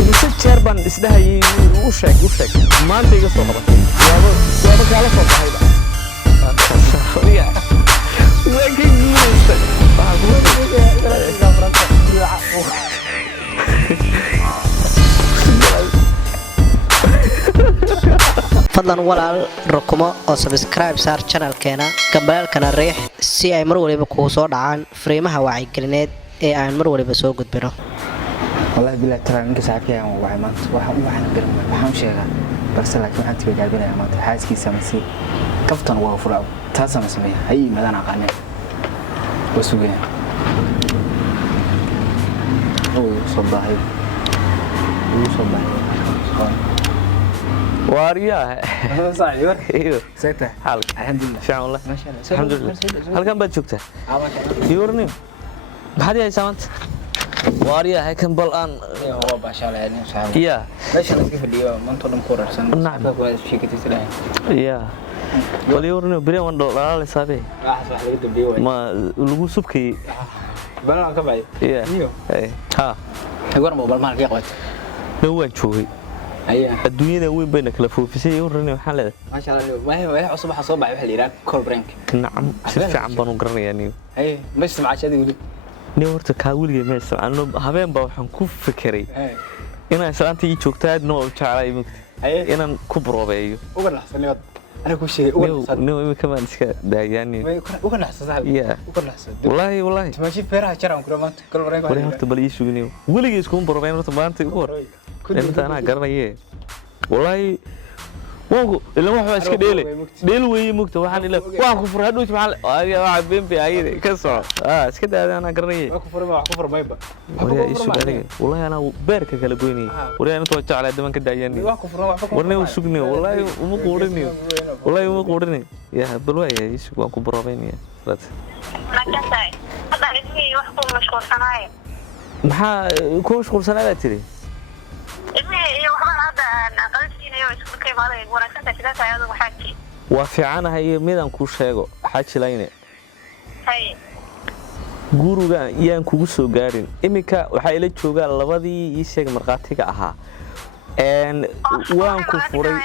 inta jeer baan isdhahayay u sheeg maanta iga soo qabatay waaba kala soo baxayba wariya waa ka guulaystay fadlan walaal rukumo oo subscribe saar channelkeena gambalaalkana riix si ay mar waliba kugu soo dhacaan fariimaha wacyigelineed ee aan mar waliba soo gudbino. wallahi bilaa taraan inka saxibkay aan waxay maanta waxaan garan waxaan sheegaa balse laakiin waxaan tijaabinayaa maanta xaaskiisa masi kaftan waa furaa taas ama sameeyaa hay madana qanay wasugeen oo soo baahay واريا صاحي ايوه سيته حالك الحمد لله شاء الله ما شاء الله الحمد لله هل كان بتشوكته يورني بحد يا سامت واريا هيك بلان هو ما شاء الله يعني صاحب يا ليش انا كيف اليوم ما انتم مكورسن نعم شيء كثير سلاح يا وليورني بري وان دولار لسابي صح لقيت بيو ما لغو سبكي بلا كبعي يا اي ها هو ما بالما لقى قوت لو وين شوي الدنيا وين بينك لفوفيسي يورني waxaan leedahay ما شاء الله ما هي cusub waxa soo baxay waxa la yiraahdo call prank نعم si fiican baan u garanayaa niyo ay ma ismaashadii wali niyo horta ka waliga ma ismaano habeen baa waxaan ku fikiray inaan salaantii joogtaad noo jacay inaan ku brobeeyo uga naxsanayd ana ku sheegay uga naxsan niyo kama iska daayani uga naxsan uga naxsan wallahi tamashi feeraha jaran ku maanta call prank wali horta bal ii sugniyo waliga isku brobeyn horta maanta ugu hor انت انا قرنيه والله وانكو الا واحد اسك ديل وي مugta waxaan ila waan ku furay hadhow subxaan Allah waxa beenbi ayay ka soo iska daada ana qarnay ku furay wax ku furmayba wariya isu gaariga wallahi ana beerka kala goynay wariya inta jeclaa daban ka daayani wax ku furay wax ku warnay u sugnay wallahi uma qoorinayo wallahi uma qoorinayo ya bal waaya isu waan ku barabaynaya rat nakasay hada ismii wax ku mashquulsanaay maxaa ku mashquulsanaay tiri وافعانها ميدان كو شيغو حاجي لاينه hay guruga yaan kugu soo gaarin imika waxa ila jooga labadii ii sheeg marqaatiga ahaa waan ku furay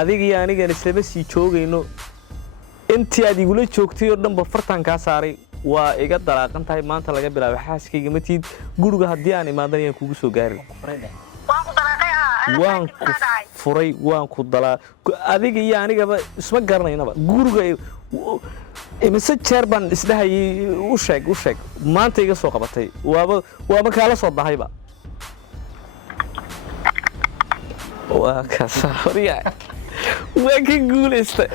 adiga iyo aniga isla sii joogayno intii aad igula joogtay oo dhanba fartan ka saaray waa iga dalaaqan tahay maanta laga bilaabo xaaskayga matid guruga hadii aan imaadan yaan kugu soo gaarin waan ku furay waan ku dalaa adiga iyo anigaba isma garanaynaba guruga imise jeer baan isdhahayay u sheeg maanta iga soo qabatay waaba kala soo baxayba waa ka saariya waa ka guulaystay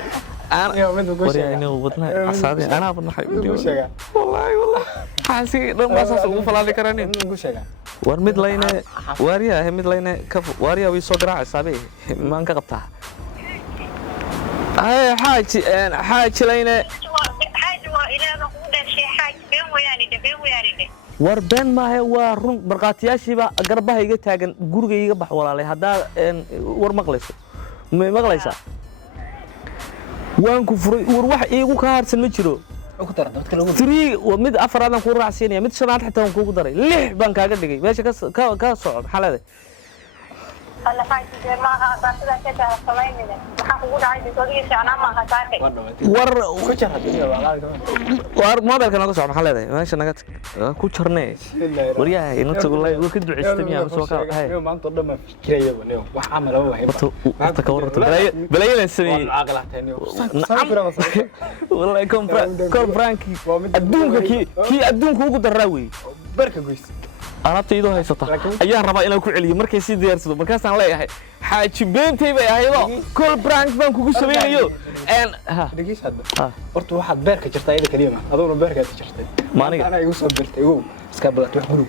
أنا وبطنا أصعد أنا بنحي والله حاسي لما أساس وفلا ذكرني ورمد لينا واريا هم لينا كف واريا ويصدر عصابي ما أنك قبتها هاي حاج لينا حاج وإلى نقود شيء حاج بين ويارده وربان ما هو رن برقاتياشي بقى قربها يجي تاجن جورج يجي بحول عليه هذا ورمغلس مغلسة وان كفر وروح إيجو كهارسن مجرو أكتر ده بتكلم تري ومد أفرادنا كور راسينيا مد شنات حتى هم كوكو داري ليه بانك هذا دقيق ماشي كاس صعب حالة هلا فايز ما هذا كده سمعيني ما هقول عايز تقولي أنا ما هتاكل كشر هذا ما بالك أنا صعب حالة ماشي أنا كشرني وريا إنه تقول لي وكده عستمية بس وكا هاي ما أنت ضد ما فكرة بنيو وحامل هو هي تكورت بلاي السمي عقلها تاني والله كم فرانكي كي أدونك هو قدر راوي بركة قيس أنا بتيجي هاي سطح أيها ربع إلى كل عليا مركز يدير سدو مركز أنا لا حاج بنتي بقى هاي كل برانك بان كوكو سبيه يو إن ها دقيس هذا قلت واحد بركة جرت أيده كلمة أظن بركة جرت ما نيجي أنا يوصل برت يقول سكابلات يحملوا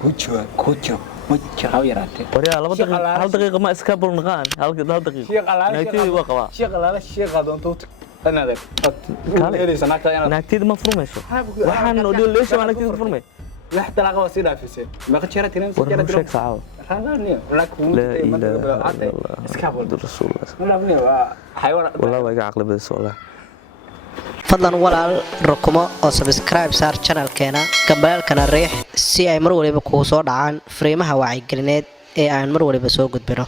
كوتشو متشراو يراته وريا لبا دقيقة ما سكابل نغان هل دقيقة نايتي وقوا شيخ هذا أنتوت أنا ذا كالي ناكتيد مفرومة شو وحنا نقول ليش ما ناكتيد مفرومة لحتى لا قوة سيدا في السن ما قد شرت نفسي ورا شيك ساعة لا إله إلا الله اسكابل رسول الله لا حيوان والله بقى عقل بس والله fadlan walaal rukumo oo subscribe saar channelkeena gambalaalkana riix si ay mar waliba kugu soo dhacaan fariimaha wacyi gelineed ee aan mar waliba soo gudbino